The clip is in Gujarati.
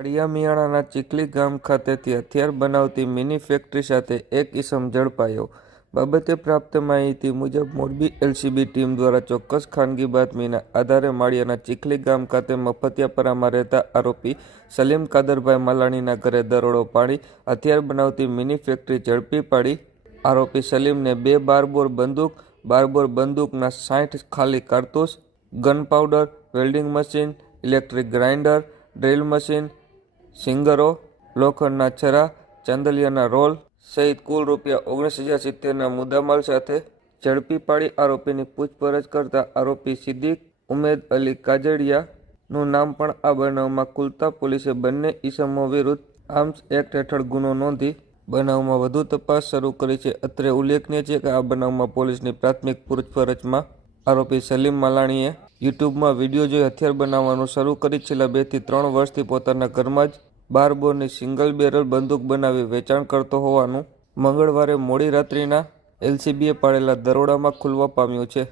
અડિયા મિયાણાના ચીખલી ગામ ખાતેથી હથિયાર બનાવતી મિની ફેક્ટરી સાથે એક ઇસમ ઝડપાયો. બાબતે પ્રાપ્ત માહિતી મુજબ, મોરબી એલસીબી ટીમ દ્વારા ચોક્કસ ખાનગી બાતમીના આધારે માળિયાના ચીખલી ગામ ખાતે મફતિયાપરામાં રહેતા આરોપી સલીમ કાદરભાઈ માલાણીના ઘરે દરોડો પાડી, હથિયાર બનાવતી મિની ફેક્ટરી ઝડપી પાડી. આરોપી સલીમને બે બારબોર બંદૂક, બારબોર બંદૂકના સાઠ ખાલી કારતૂસ gun powder welding machine, electric grinder, drill machine સિંગરો, લોખંડના છરા, ચાંદલિયાના રોલ, સહિત કુલ રૂપિયા ઓગણીસ હજાર સિત્તેરના મુદ્દામાલ સાથે ઝડપી પાડી આરોપીની પૂછપરછ કરતા આરોપી સિદ્દીક ઉમેદ અલી કાજડિયાનું નામ પણ આ બનાવમાં ખુલતા પોલીસે બંને ઈસમો વિરુદ્ધ આર્મ્સ એક્ટ હેઠળ ગુનો નોંધી બનાવમાં વધુ તપાસ શરૂ કરી છે. અત્રે ઉલ્લેખનીય છે કે આ બનાવમાં પોલીસની પ્રાથમિક પૂછપરછમાં આરોપી સલીમ માલાણીએ યુટ્યુબમાં વીડિયો જોઈ હથિયાર બનાવવાનું શરૂ કરી છેલ્લા બેથી ત્રણ વર્ષથી પોતાના ઘરમાં જ બાર બોરની સિંગલ બેરલ બંદૂક બનાવી વેચાણ કરતો હોવાનું મંગળવારે મોડી રાત્રિના એલસીબીએ પાડેલા દરોડામાં ખુલવા પામ્યું છે.